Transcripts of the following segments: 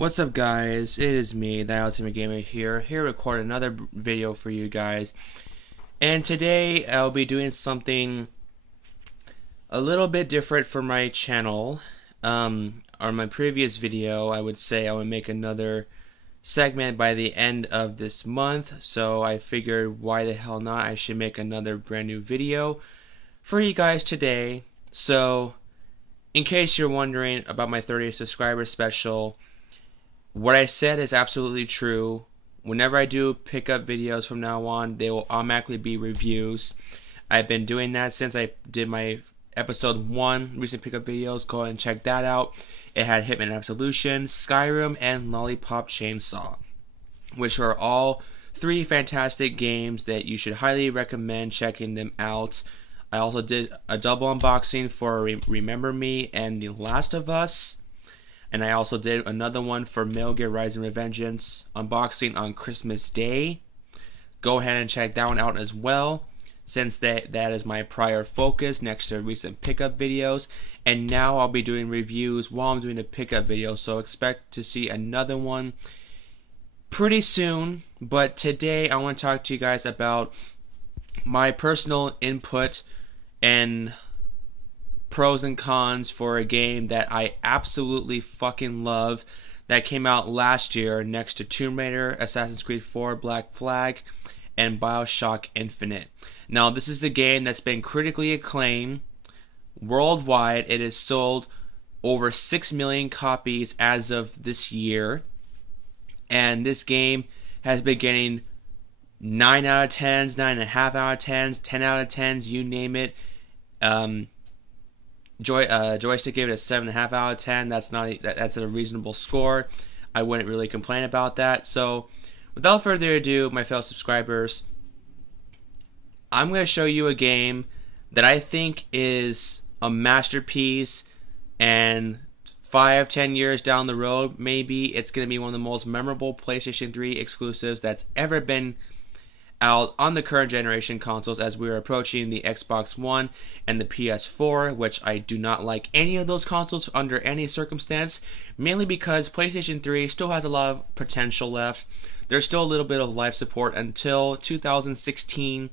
What's up, guys? It is me, the Ultimate Gamer here to record another video for you guys. And today I'll be doing something a little bit different for my channel. On my previous video, I would say I would make another segment by the end of this month. So I figured, why the hell not? I should make another brand new video for you guys today. So, in case you're wondering about my 30 subscriber special, what I said is absolutely true. Whenever I do pickup videos from now on, they will automatically be reviews. I've been doing that since I did my episode 1 recent pickup videos. Go ahead and check that out. It had Hitman Absolution, Skyrim, and Lollipop Chainsaw, which are all 3 fantastic games that you should highly recommend checking them out. I also did a double unboxing for Remember Me and The Last of Us. And I also did another one for Metal Gear Rising: Revengeance unboxing on Christmas Day. Go ahead and check that one out as well, since that is my prior focus next to recent pickup videos. And now I'll be doing reviews while I'm doing the pickup video, so expect to see another one pretty soon. But today I want to talk to you guys about my personal input and pros and cons for a game that I absolutely fucking love that came out last year next to Tomb Raider, Assassin's Creed 4 Black Flag, and BioShock Infinite. Now, this is a game that's been critically acclaimed worldwide. It has sold over 6 million copies as of this year, and this game has been getting 9 out of 10s, 9.5 out of 10s, 10 out of 10s, you name it. Joystick gave it a 7.5 out of 10. That's a reasonable score. I wouldn't really complain about that. So, without further ado, my fellow subscribers, I'm going to show you a game that I think is a masterpiece, and 5-10 years down the road, maybe it's going to be one of the most memorable PlayStation 3 exclusives that's ever been out on the current generation consoles, as we are approaching the Xbox One and the PS4, which I do not like any of those consoles under any circumstance, mainly because PlayStation 3 still has a lot of potential left. There's still a little bit of life support until 2016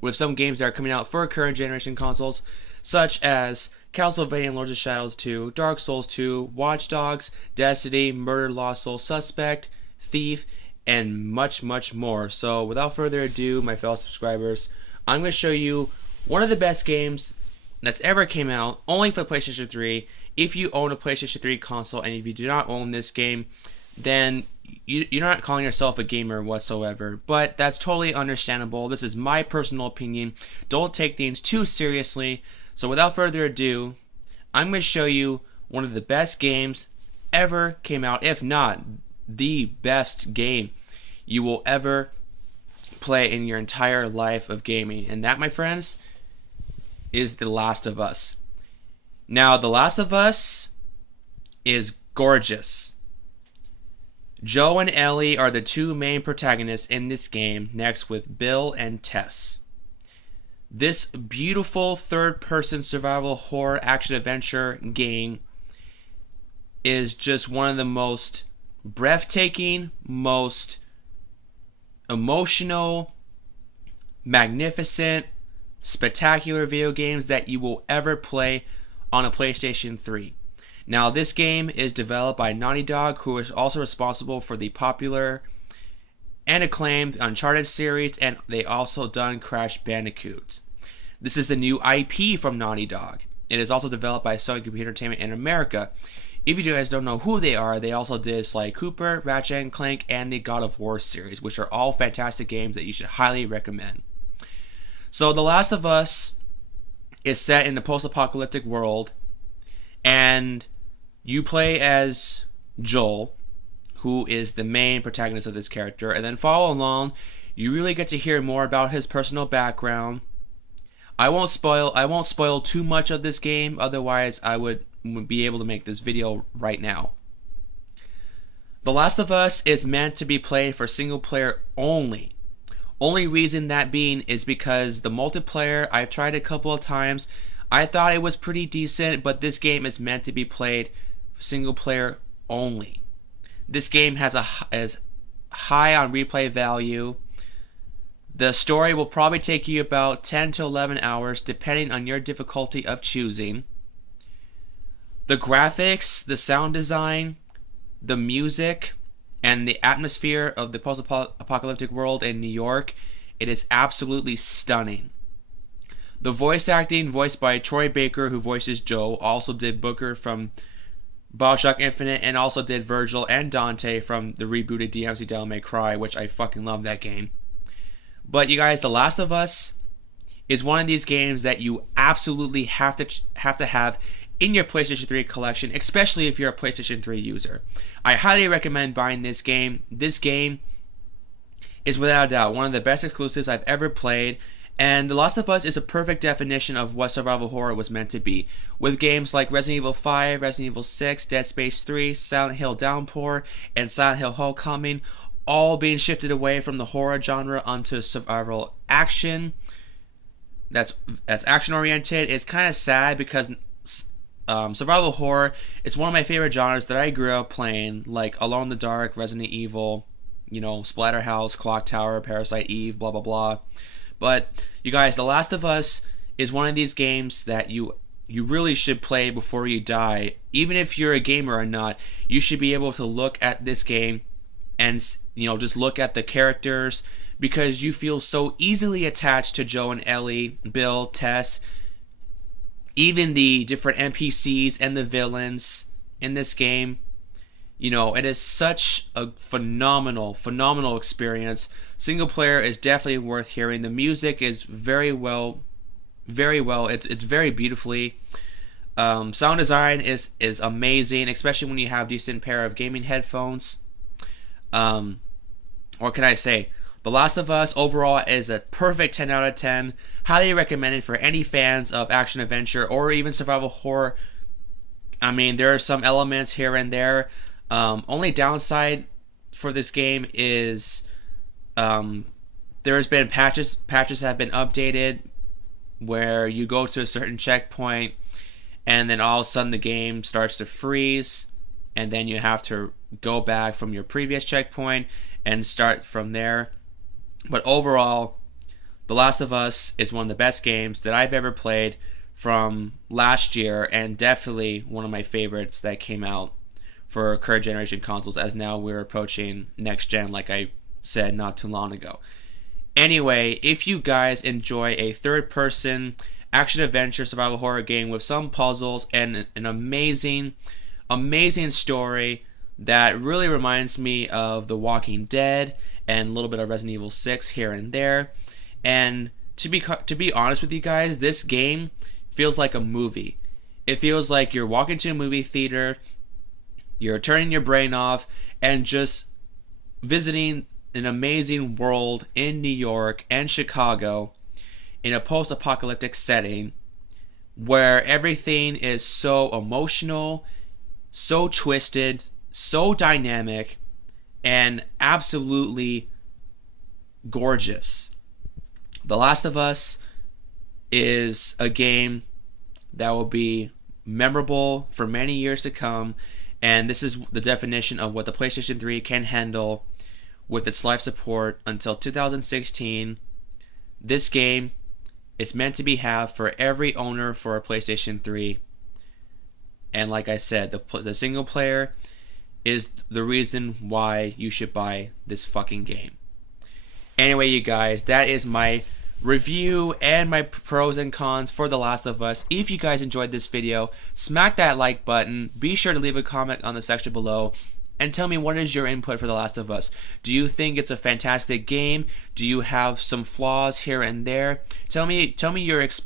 with some games that are coming out for current generation consoles, such as Castlevania Lords of Shadows 2, Dark Souls 2, Watch Dogs, Destiny, Murder, Lost Soul, Suspect, Thief, and much, much more. So without further ado, my fellow subscribers, I'm going to show you one of the best games that's ever came out, only for PlayStation 3. If you own a PlayStation 3 console, and if you do not own this game, then you're not calling yourself a gamer whatsoever. But that's totally understandable. This is my personal opinion. Don't take things too seriously. So without further ado, I'm going to show you one of the best games ever came out, if not the best game you will ever play in your entire life of gaming. And that, my friends, is The Last of Us. Now, The Last of Us is gorgeous. Joe and Ellie are the 2 main protagonists in this game, next with Bill and Tess. This beautiful third-person survival horror action-adventure game is just one of the most breathtaking, most emotional, magnificent, spectacular video games that you will ever play on a PlayStation 3. Now, this game is developed by Naughty Dog, who is also responsible for the popular and acclaimed Uncharted series, and they also done Crash Bandicoot. This is the new IP from Naughty Dog. It is also developed by Sony Computer Entertainment in America. If you guys don't know who they are, they also did Sly Cooper, Ratchet & Clank, and the God of War series, which are all fantastic games that you should highly recommend. So, The Last of Us is set in the post-apocalyptic world, and you play as Joel, who is the main protagonist of this character, and then follow along. You really get to hear more about his personal background. I won't spoil too much of this game, otherwise I would be able to make this video right now. The Last of Us is meant to be played for single player only. Only reason that being is because the multiplayer, I've tried a couple of times. I thought it was pretty decent, but this game is meant to be played single player only. This game is high on replay value. The story will probably take you about 10 to 11 hours depending on your difficulty of choosing. The graphics, the sound design, the music, and the atmosphere of the post-apocalyptic world in New York, it is absolutely stunning. The voice acting, voiced by Troy Baker, who voices Joe, also did Booker from BioShock Infinite, and also did Virgil and Dante from the rebooted DMC Devil May Cry, which I fucking love that game. But you guys, The Last of Us is one of these games that you absolutely have to have in your PlayStation 3 collection, especially if you're a PlayStation 3 user. I highly recommend buying this game. This game is without a doubt one of the best exclusives I've ever played, and The Last of Us is a perfect definition of what survival horror was meant to be. With games like Resident Evil 5, Resident Evil 6, Dead Space 3, Silent Hill Downpour, and Silent Hill Homecoming, all being shifted away from the horror genre onto survival action. That's action oriented. It's kind of sad because survival horror is one of my favorite genres that I grew up playing, like Alone in the Dark, Resident Evil, Splatterhouse, Clock Tower, Parasite Eve, blah blah blah. But you guys, The Last of Us is one of these games that you really should play before you die. Even if you're a gamer or not, you should be able to look at this game and just look at the characters, because you feel so easily attached to Joe and Ellie, Bill, Tess, even the different NPCs and the villains in this game. It is such a phenomenal experience. Single player is definitely worth hearing. The music is very well. It's very beautifully. Sound design is amazing, especially when you have decent pair of gaming headphones. What can I say? The Last of Us overall is a perfect 10 out of 10. Highly recommended for any fans of action adventure or even survival horror. I mean, there are some elements here and there. Only downside for this game is there's been patches have been updated where you go to a certain checkpoint and then all of a sudden the game starts to freeze, and then you have to go back from your previous checkpoint and start from there. But overall, The Last of Us is one of the best games that I've ever played from last year, and definitely one of my favorites that came out for current generation consoles, as now we're approaching next gen, like I said not too long ago. Anyway, if you guys enjoy a third-person action adventure survival horror game with some puzzles and an amazing story that really reminds me of The Walking Dead and a little bit of Resident Evil 6 here and there, and to be honest with you guys, this game feels like a movie. It feels like you're walking to a movie theater, you're turning your brain off, and just visiting an amazing world in New York and Chicago in a post-apocalyptic setting where everything is so emotional, so twisted, so dynamic, and absolutely gorgeous. The Last of Us is a game that will be memorable for many years to come, and this is the definition of what the PlayStation 3 can handle with its life support until 2016. This game is meant to be had for every owner for a PlayStation 3. And like I said, the single player is the reason why you should buy this fucking game. Anyway, you guys, that is my review and my pros and cons for The Last of Us. If you guys enjoyed this video, smack that like button. Be sure to leave a comment on the section below and tell me, what is your input for The Last of Us? Do you think it's a fantastic game? Do you have some flaws here and there? Tell me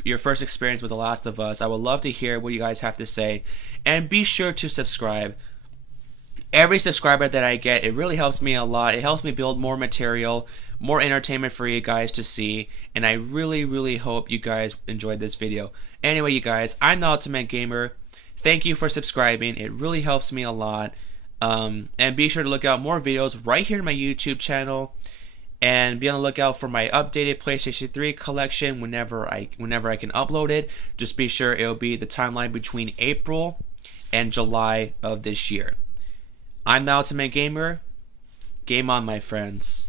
your first experience with The Last of Us. I would love to hear what you guys have to say. And be sure to subscribe. Every subscriber that I get, it really helps me a lot. It helps me build more material, more entertainment for you guys to see, and I really hope you guys enjoyed this video. Anyway, you guys, I'm the Ultimate Gamer. Thank you for subscribing. It really helps me a lot. And be sure to look out more videos right here on my YouTube channel, and be on the lookout for my updated PlayStation 3 collection whenever I can upload it. Just be sure it'll be the timeline between April and July of this year. I'm the Ultimate Gamer. Game on, my friends.